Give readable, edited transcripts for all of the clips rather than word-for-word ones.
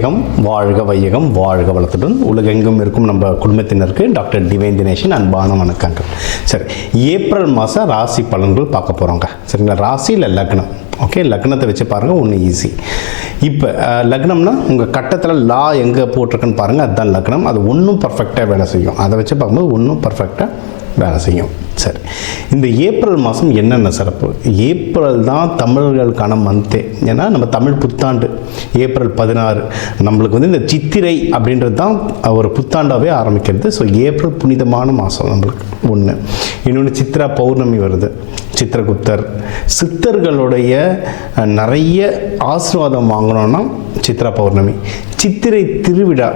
வையகம் வாழ்க வையகம் வாழ்க வளத்துடன் உலகெங்கும் இருக்கும் நம்ம குடும்பத்தினருக்கு டாக்டர் டிவைன் தினேஷன் அன்பான வணக்கங்கள். சரி, ஏப்ரல் மாதம் ராசி பலன்கள் பார்க்க போகிறோங்க. சரிங்களா, ராசி இல்லை லக்னம். ஓகே, லக்னத்தை வச்சு பாருங்கள், ஒன்று ஈஸி. இப்போ லக்னம்னா உங்கள் கட்டத்தில் லா எங்கே போட்டிருக்குன்னு பாருங்கள், அதுதான் லக்னம். அது ஒன்றும் பர்ஃபெக்டாக வேலை செய்யும். அதை வச்சு பார்க்கும்போது ஒன்றும் பர்ஃபெக்டாக வேலை செய்யும். சரி, இந்த ஏப்ரல் மாதம் என்னென்ன சிறப்பு? ஏப்ரல் தான் தமிழர்களுக்கான மந்த்தே. ஏன்னா நம்ம தமிழ் புத்தாண்டு ஏப்ரல் 16. நம்மளுக்கு வந்து இந்த சித்திரை அப்படின்றது தான் ஒரு புத்தாண்டாகவே ஆரம்பிக்கிறது. ஸோ ஏப்ரல் புனிதமான மாதம் நம்மளுக்கு ஒன்று. இன்னொன்று சித்ரா பௌர்ணமி வருது, சித்திரகுப்தர். சித்தர்களுடைய நிறைய ஆசீர்வாதம் வாங்கணும்னா சித்ரா பௌர்ணமி. சித்திரை திருவிழா,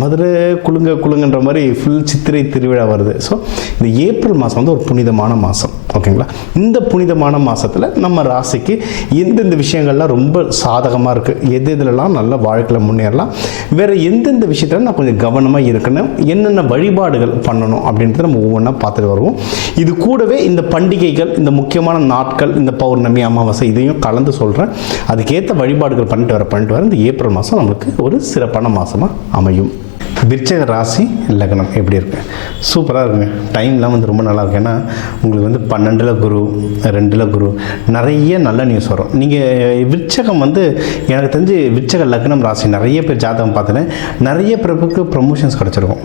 மதுரை குலுங்கன்ற மாதிரி ஃபுல் சித்திரை திருவிழா வருது. ஸோ இந்த ஏப்ரல் மாதம் வந்து ஒரு புனிதமான மாதம். ஓகேங்களா, இந்த புனிதமான மாதத்தில் நம்ம ராசிக்கு எந்தெந்த விஷயங்கள்லாம் ரொம்ப சாதகமாக இருக்குது, எதுலலாம் நல்ல வாழ்க்கையில் முன்னேறலாம், வேறு எந்தெந்த விஷயத்தில் நான் கொஞ்சம் கவனமாக இருக்கணும், என்னென்ன வழிபாடுகள் பண்ணணும் அப்படின்றத நம்ம ஒவ்வொன்றா பார்த்துட்டு வருவோம். இது கூடவே இந்த பண்டிகைகள், இந்த முக்கியமான நாட்கள், இந்த பௌர்ணமி, அமாவாசை இதையும் கலந்து சொல்கிறேன். அதுக்கேற்ற வழிபாடுகள் பண்ணிட்டு வர இந்த ஏப்ரல் மாதம் நம்மளுக்கு ஒரு சிறப்பான மாதமாக அமையும். விருச்சிக ராசி லக்னம் எப்படி இருக்கு? சூப்பராக இருக்குங்க. டைம்லாம் வந்து ரொம்ப நல்லா இருக்கு. ஏன்னா உங்களுக்கு வந்து 12ல் குரு, 2ல் குரு, நிறைய நல்ல நியூஸ் வரும். நீங்கள் விருச்சகம் வந்து எனக்கு தெரிஞ்சு விருச்சக லக்னம் ராசி நிறைய பேர் ஜாதகம் பார்த்துட்டேன். நிறைய பேருக்கு ப்ரமோஷன்ஸ் கிடச்சிருக்கும்,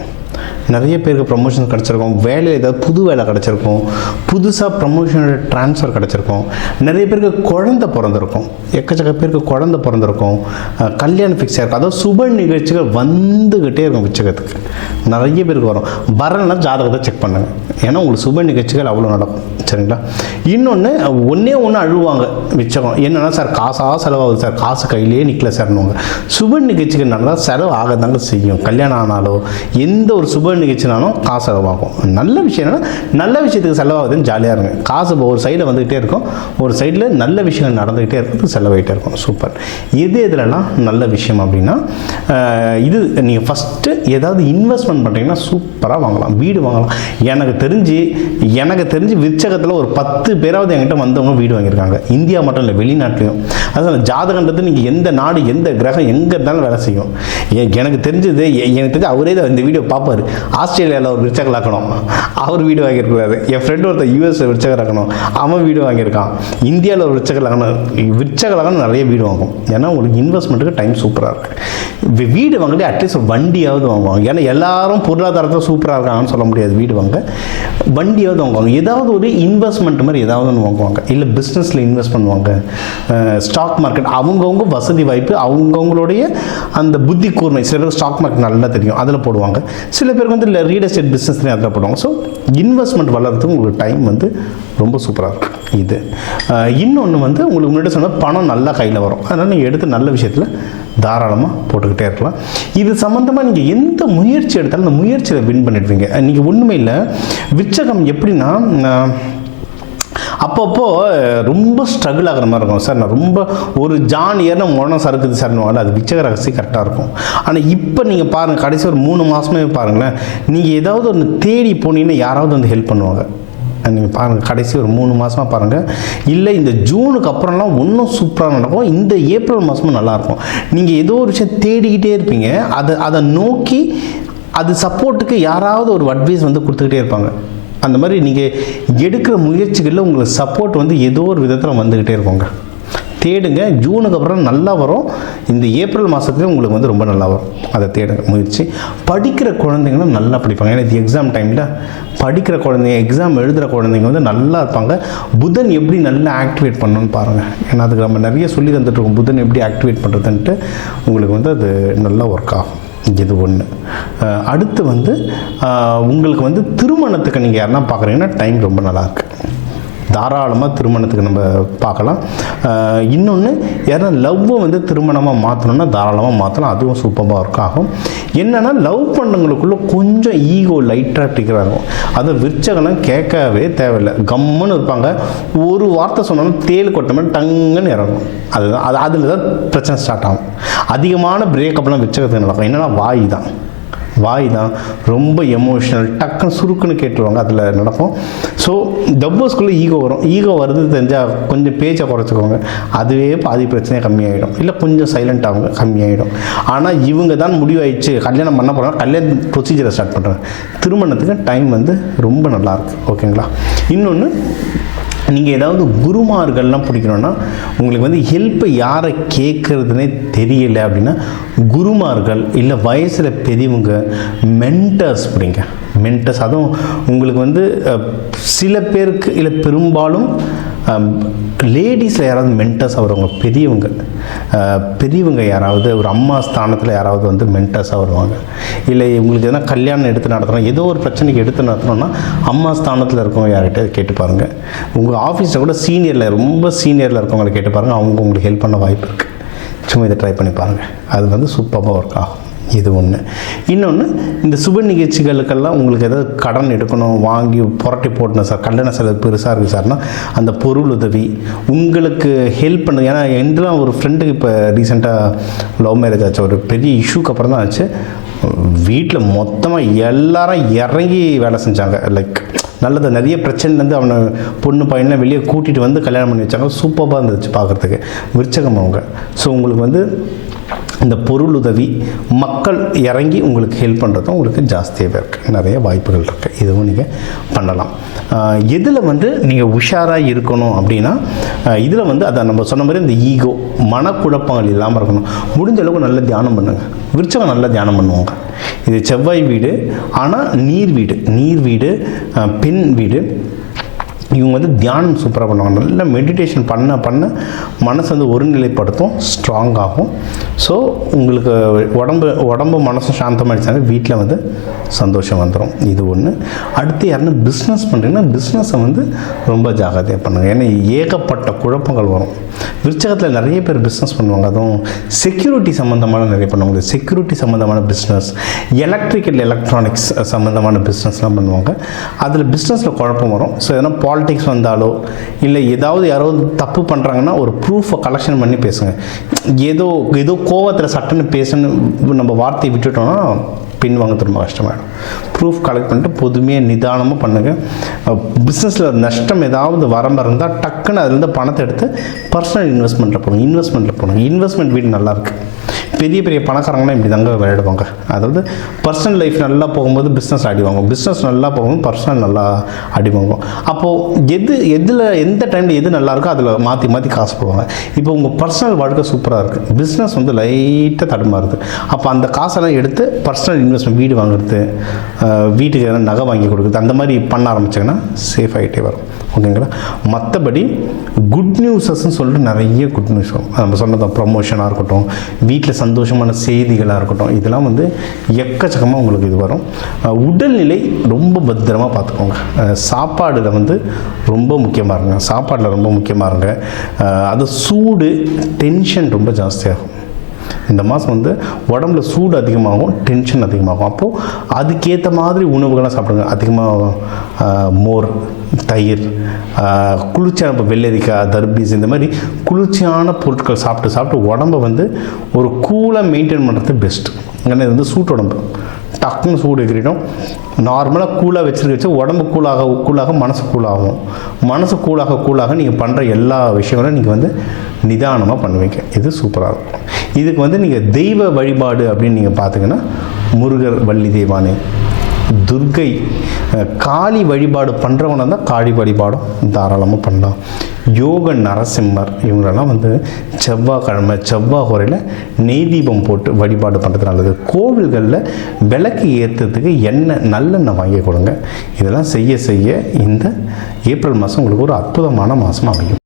நிறைய பேருக்கு ப்ரமோஷன் கிடச்சிருக்கும், வேலையில் ஏதாவது புது வேலை கிடச்சிருக்கும், புதுசாக ப்ரமோஷனோட ட்ரான்ஸ்ஃபர் கிடச்சிருக்கும், நிறைய பேருக்கு குழந்தை பிறந்திருக்கும், எக்கச்சக்க பேருக்கு குழந்தை பிறந்திருக்கும், கல்யாணம் ஃபிக்ஸ் ஆகிருக்கும். அதாவது சுப நிகழ்ச்சிகள் வந்துக்கிட்டே இருக்கும் விச்சகத்துக்கு. நிறைய பேருக்கு வரும். வரலாம் ஜாதகத்தை செக் பண்ணுங்க, ஏன்னா உங்களுக்கு சுப நிகழ்ச்சிகள் அவ்வளோ நடக்கும். சரிங்களா, இன்னொன்று ஒன்று அழுவாங்க விச்சகம். என்னென்னா, சார் காசாக செலவாகுது சார், காசு கையிலேயே நிற்கல சார்னுவாங்க. சுப நிகழ்ச்சிகள் நடந்தால் செலவு ஆகதாங்க செய்யும். கல்யாணம் ஆனாலோ எந்த ஒரு சுப நிகழ்ச்சினாலும் காசு செலவாகும். நல்ல விஷயம் என்னன்னா, நல்ல விஷயத்துக்கு செலவாகுதுன்னு ஜாலியாக இருங்க. காசு ஒரு சைடில் வந்துக்கிட்டே இருக்கும், ஒரு சைடில் நல்ல விஷயங்கள் நடந்துக்கிட்டே இருக்கிறது, செலவாகிட்டே இருக்கும். சூப்பர். எதுலலாம் நல்ல விஷயம் அப்படின்னா, இது நீங்கள் ஃபஸ்ட்டு ஏதாவது இன்வெஸ்ட்மெண்ட் பண்ணுறீங்கன்னா சூப்பராக வாங்கலாம், வீடு வாங்கலாம். எனக்கு தெரிஞ்சு விருச்சகத்தில் ஒரு 10 பேராவது என்கிட்ட வந்தவங்க வீடு வாங்கியிருக்காங்க. இந்தியா மட்டும் இல்லை, வெளிநாட்டிலையும். அதான் ஜாதகன்றது நீங்கள் எந்த நாடு, எந்த கிரகம் எங்கே இருந்தாலும் வேலை செய்யும். எனக்கு தெரிஞ்சு அவரே தான் இந்த வீடியோ பார்ப்பார். ஆஸ்திரேலியாவில் ஒரு விருச்சக லக்னம், அவர் வீடு வாங்கியிருக்கிறாரு. என் ஃப்ரெண்டு ஒருத்தர் யூஎஸ் விருச்சக லக்னம், அவன் வீடு வாங்கியிருக்கான். இந்தியாவில் ஒரு விருச்சக லக்னம் நிறைய வீடு வாங்கும். ஏன்னா உங்களுக்கு இன்வெஸ்ட்மெண்ட்டுக்கு டைம் சூப்பராக இருக்குது. வீடு வாங்கிட்டு அட்லீஸ்ட் ஒரு வண்டியாவது வாங்குவாங்க. ஏன்னா எல்லாரும் பொருளாதாரத்தில் சூப்பராக இருக்காங்கன்னு சொல்ல முடியாது. வீடு வாங்க வண்டியாவது வாங்குவாங்க. ஏதாவது ஒரு இன்வெஸ்ட்மெண்ட் மாதிரி ஏதாவது ஒன்று வாங்குவாங்க. இல்லை பிஸ்னஸில் இன்வெஸ்ட் பண்ணுவாங்க. ஸ்டாக் மார்க்கெட் அவங்கவுங்க வசதி வாய்ப்பு, அவங்கவுங்களுடைய அந்த புத்தி கூர்மை. சில பேருக்கு ஸ்டாக் மார்க்கெட் நல்லா தெரியும், அதில் போடுவாங்க. சில பேருக்கு வந்து ரியல் எஸ்டேட் பிஸ்னஸ்லேயும் அதில் போடுவாங்க. ஸோ இன்வெஸ்ட்மெண்ட் வளர்றதுக்கு உங்களுக்கு டைம் வந்து ரொம்ப சூப்பராக இருக்கும். இது இன்னொன்று வந்து உங்களுக்கு முன்னாடி சொன்ன பணம் நல்லா கையில் வரும். அதனால் நீங்கள் எடுத்து நல்ல விஷயத்தில் தாராளமாக போட்டுக்கிட்டே இருக்கலாம். இது சம்மந்தமாக நீங்கள் எந்த முயற்சி எடுத்தாலும் அந்த முயற்சியில் வின் பண்ணிடுவீங்க. நீங்கள் ஒன்றுமே இல்லை. விருச்சகம் எப்படின்னா, அப்பப்போ ரொம்ப ஸ்ட்ரகிள் ஆகிற மாதிரி இருக்கும். சார் நான் ரொம்ப ஒரு ஜான் ஏறின முரணம் சறுக்குது சார்னுவாங்க, அது விச்சக ரகசி கரெக்டாக இருக்கும். ஆனால் இப்போ நீங்கள் பாருங்கள், கடைசி ஒரு 3 மாதமே பாருங்களேன், நீங்கள் ஏதாவது ஒன்று தேடி போனீங்கன்னா யாராவது வந்து ஹெல்ப் பண்ணுவாங்க. நீங்கள் பாருங்கள், கடைசி ஒரு 3 மாதமாக பாருங்கள். இல்லை இந்த ஜூனுக்கு அப்புறம்லாம் ஒன்றும் சூப்பராக நடக்கும். இந்த ஏப்ரல் மாதமும் நல்லாயிருக்கும். நீங்கள் ஏதோ ஒரு விஷயம் தேடிக்கிட்டே இருப்பீங்க, அதை நோக்கி அது சப்போர்ட்டுக்கு யாராவது ஒரு அட்வைஸ் வந்து கொடுத்துக்கிட்டே இருப்பாங்க. அந்த மாதிரி நீங்கள் எடுக்கிற முயற்சிகளில் உங்களுக்கு சப்போர்ட் வந்து ஏதோ ஒரு விதத்தில் வந்துக்கிட்டே இருக்குங்க. தேடுங்க, ஜூனுக்கு அப்புறம் நல்லா வரும். இந்த ஏப்ரல் மாதத்துலேயும் உங்களுக்கு வந்து ரொம்ப நல்லா வரும். அதை தேடுங்க, முயற்சி. படிக்கிற குழந்தைங்களும் நல்லா படிப்பாங்க. ஏன்னா இது எக்ஸாம் டைமில் படிக்கிற குழந்தைங்க, எக்ஸாம் எழுதுகிற குழந்தைங்க வந்து நல்லா இருப்பாங்க. புதன் எப்படி நல்லா ஆக்டிவேட் பண்ணணும்னு பாருங்கள். ஏன்னா அதுக்கு நம்ம நிறைய சொல்லி தந்துட்டுருக்கோம், புதன் எப்படி ஆக்டிவேட் பண்ணுறதுன்ட்டு. உங்களுக்கு வந்து அது நல்லா ஒர்க் ஆகும். இது ஒன்று. அடுத்து வந்து உங்களுக்கு வந்து திருமணத்துக்கு நீங்கள் யாருன்னா பார்க்குறீங்கன்னா டைம் ரொம்ப நல்லாயிருக்கு. தாராளமாக திருமணத்துக்கு நம்ம பார்க்கலாம். இன்னொன்று யாருன்னா லவ்வை வந்து திருமணமாக மாற்றணுன்னா தாராளமாக மாற்றலாம், அதுவும் சூப்பராக ஒர்க் ஆகும். என்னென்னா லவ் பண்ணுறவங்களுக்குள்ள கொஞ்சம் ஈகோ லைட்டாக டிக்கர் ஆகும். அதை விருச்சகம்லாம் கேட்கவே தேவையில்லை, கம்முன்னு இருப்பாங்க. ஒரு வார்த்தை சொன்னாலும் தேல் கொட்ட மாதிரி டங்குன்னு இறங்கும். அதில் தான் பிரச்சனை ஸ்டார்ட் ஆகும். அதிகமான பிரேக்கப்லாம் விருச்சகத்துக்கு நடக்கும். என்னென்னா வாய் தான். வாய் தான் ரொம்ப எமோஷ்னல், டக்குன்னு சுருக்குன்னு கேட்டுருவாங்க, அதில் நடக்கும். ஸோ டப்பர்ஸ்குள்ளே ஈகோ வரும். ஈகோ வருது தெரிஞ்சால் கொஞ்சம் பேச்சை குறைச்சிக்கோங்க, அதுவே பாதி பிரச்சனை கம்மியாகிடும். இல்லை கொஞ்சம் சைலண்ட் ஆகுங்க, கம்மியாகிடும். ஆனால் இவங்க தான் முடிவாயிடுச்சு கல்யாணம் பண்ண போகிறாங்க, கல்யாண ப்ரொசீஜரை ஸ்டார்ட் பண்ணுறாங்க. திருமணத்துக்கு டைம் வந்து ரொம்ப நல்லாயிருக்கு. ஓகேங்களா? இன்னொன்று, நீங்கள் ஏதாவது குருமார்கள்லாம் பிடிக்கணும்னா உங்களுக்கு வந்து ஹெல்ப்பை யாரை கேட்குறதுனே தெரியல அப்படின்னா குருமார்கள் இல்லை வயசில் பெரியவங்க மென்டர்ஸ் பிடிங்க. மென்டர்ஸ், அதுவும் உங்களுக்கு வந்து சில பேருக்கு இல்லை பெரும்பாலும் லேடிஸில் யாராவது மென்டர்ஸ் வருவாங்க, பெரியவங்க யாராவது ஒரு அம்மா ஸ்தானத்தில் யாராவது வந்து மென்டர்ஸாக வருவாங்க. இல்லை உங்களுக்கு எதனா கல்யாணம் எடுத்து நடத்துகிறோம், ஏதோ ஒரு பிரச்சனைக்கு எடுத்து நடத்துகிறோன்னா அம்மா ஸ்தானத்தில் இருக்கவங்க யார்கிட்ட கேட்டு பாருங்கள். உங்கள் ஆஃபீஸில் கூட ரொம்ப சீனியரில் இருக்கவங்களை கேட்டு பாருங்கள், அவங்க உங்களுக்கு ஹெல்ப் பண்ண வாய்ப்பு இருக்குது. சும்மா இதை ட்ரை பண்ணி பாருங்கள், அது வந்து சூப்பராக ஒர்க் ஆகும். இது ஒன்று. இன்னொன்று, இந்த சுப நிகழ்ச்சிகளுக்கெல்லாம் உங்களுக்கு ஏதாவது கடன் எடுக்கணும், வாங்கி புரட்டி போட்டணும் சார், கல்யாண செலவு பெருசாக இருக்குது சார்னா அந்த பொருள் உதவி உங்களுக்கு ஹெல்ப் பண்ணுது. ஏன்னா என்றெல்லாம் ஒரு ஃப்ரெண்டுக்கு இப்போ ரீசெண்டாக லவ் மேரேஜ் ஆச்சு, ஒரு பெரிய இஷ்யூக்கு அப்புறம் தான் ஆச்சு. வீட்டில் மொத்தமாக எல்லாரும் இறங்கி வேலை செஞ்சாங்க. லைக் நல்லது, நிறைய பிரச்சனைலேருந்து அவனை பொண்ணு பையனை வெளியே கூட்டிகிட்டு வந்து கல்யாணம் பண்ணி வச்சாங்க. சூப்பராக இருந்துச்சு பார்க்குறதுக்கு. விருச்சகம் அவங்க. ஸோ உங்களுக்கு வந்து இந்த பொருள் உதவி, மக்கள் இறங்கி உங்களுக்கு ஹெல்ப் பண்ணுறதும் உங்களுக்கு ஜாஸ்தியாகவே இருக்குது, நிறைய வாய்ப்புகள் இருக்குது. இதுவும் நீங்கள் பண்ணலாம். எதில் வந்து நீங்கள் உஷாராக இருக்கணும் அப்படின்னா இதில் வந்து அதை நம்ம சொன்ன மாதிரி இந்த ஈகோ, மனக்குழப்பங்கள் இல்லாமல் இருக்கணும். முடிஞ்ச அளவுக்கு நல்ல தியானம் பண்ணுங்கள். விருச்சகம் நல்லா தியானம் பண்ணுவாங்க. இது செவ்வாய் வீடு, ஆனால் நீர் வீடு, பெண் வீடு. இவங்க வந்து தியானம் சூப்பராக பண்ணுவாங்க. நல்ல மெடிடேஷன் பண்ண மனசு வந்து ஒருநிலைப்படுத்தும், ஸ்ட்ராங் ஆகும். ஸோ உங்களுக்கு உடம்பு மனசும் சாந்தமாகிடுச்சாங்க, வீட்டில் வந்து சந்தோஷம் வந்துடும். இது ஒன்று. அடுத்து யாருன்னா பிஸ்னஸ் பண்ணுறீங்கன்னா பிஸ்னஸை வந்து ரொம்ப ஜாகிரதையாக பண்ணுங்கள். ஏன்னா ஏகப்பட்ட குழப்பங்கள் வரும். விருச்சகத்தில் நிறைய பேர் பிஸ்னஸ் பண்ணுவாங்க, அதுவும் செக்யூரிட்டி சம்மந்தமான நிறைய பண்ணுவாங்க. செக்யூரிட்டி சம்மந்தமான பிஸ்னஸ், எலக்ட்ரானிக்ஸ் சம்மந்தமான பிஸ்னஸ்லாம் பண்ணுவாங்க. அதில் பிஸ்னஸில் குழப்பம் வரும். ஸோ எதனா பாலிடிக்ஸ் வந்தாலோ இல்லை ஏதாவது யாராவது தப்பு பண்ணுறாங்கன்னா ஒரு ப்ரூஃபை கலெக்ஷன் பண்ணி பேசுங்க. ஏதோ கோவத்தில் சட்டுன்னு பேசணும் நம்ம வார்த்தையை விட்டுட்டோம்னா பின்வாங்க திரும்ப கஷ்டமாயிடும். ப்ரூஃப் கலெக்ட் பண்ணிட்டு பொதுமையாக நிதானமாக பண்ணுங்கள். பிஸ்னஸில் நஷ்டம் ஏதாவது வரம்பு இருந்தால் டக்குன்னு அதுலேருந்து பணத்தை எடுத்து பர்சனல் இன்வெஸ்ட்மெண்ட்டில் போடுங்க. இன்வெஸ்ட்மெண்ட் வீடு நல்லாயிருக்கு. பெரிய பெரிய பணக்காரங்களாம் இப்படி தாங்க விளையாடுவாங்க. அதாவது பர்சனல் லைஃப் நல்லா போகும்போது பிஸ்னஸ் அடிவாங்க, பிஸ்னஸ் நல்லா போகும்போது பர்சனல் நல்லா அடிவாங்க. அப்போது எந்த டைமில் எது நல்லா இருக்கோ அதில் மாற்றி காசு போடுவாங்க. இப்போ உங்கள் பர்சனல் வாழ்க்கை சூப்பராக இருக்குது, பிஸ்னஸ் வந்து லைட்டாக தடுமாறுது. அப்போ அந்த காசெல்லாம் எடுத்து பர்சனல் இன்வெஸ்ட்மெண்ட், வீடு வாங்குறது, வீட்டுக்கு எதனா நகை வாங்கி கொடுக்குறது, அந்த மாதிரி பண்ண ஆரம்பிச்சிங்கன்னா சேஃப் ஆகிட்டே வரும். ஓகேங்களா? மற்றபடி குட் நியூஸஸ்ன்னு சொல்லிட்டு நிறைய குட் நியூஸ் வரும். நம்ம சொன்னதான் ப்ரமோஷனாக இருக்கட்டும், வீட்டில் சந்தோஷமான செய்திகளாக இருக்கட்டும், இதெல்லாம் வந்து எக்கச்சக்கமாக உங்களுக்கு இது வரும். உடல்நிலை ரொம்ப பத்திரமாக பார்த்துக்கோங்க. சாப்பாடில் வந்து ரொம்ப முக்கியமாக இருங்க. அது சூடு, டென்ஷன் ரொம்ப ஜாஸ்தியாகும். இந்த மாதம் வந்து உடம்புல சூடு அதிகமாகும், டென்ஷன் அதிகமாகும். அப்போது அதுக்கேற்ற மாதிரி உணவுகள்லாம் சாப்பிடுங்க. அதிகமாக மோர், தயிர், குளிர்ச்சியான வெள்ளரிக்காய், தர்பீஸ், இந்த மாதிரி குளிர்ச்சியான பொருட்கள் சாப்பிட்டு உடம்பை வந்து ஒரு கூலாக மெயின்டைன் பண்ணுறது பெஸ்ட்டு. ஏன்னா இது வந்து சூட்டு உடம்பு, டக்குன்னு சூடு எகிரிடும். நார்மலாக கூலாக வச்சு உடம்பு கூலாக மனசு கூலாக நீங்கள் பண்ணுற எல்லா விஷயங்களும் நீங்கள் வந்து நிதானமாக பண்ணுவீங்க. இது சூப்பராக இருக்கும். இதுக்கு வந்து நீங்கள் தெய்வ வழிபாடு அப்படின்னு நீங்கள் பார்த்தீங்கன்னா முருகர், வள்ளி தெய்வானை, துர்க்கை, காளி வழிபாடு பண்ணுறவங்க தான் காளி வழிபாடும் தாராளமாக பண்ணலாம். யோக நரசிம்மர், இவங்களெல்லாம் வந்து செவ்வாய்க்கிழமை செவ்வாய் குறையில் நெய் தீபம் போட்டு வழிபாடு பண்ணுறது நல்லது. கோவில்களில் விளக்கு ஏற்றுறதுக்கு நல்லெண்ணெய் வாங்கி கொடுங்க. இதெல்லாம் செய்ய இந்த ஏப்ரல் மாதம் உங்களுக்கு ஒரு அற்புதமான மாதம் அமையும்.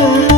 வணக்கம்.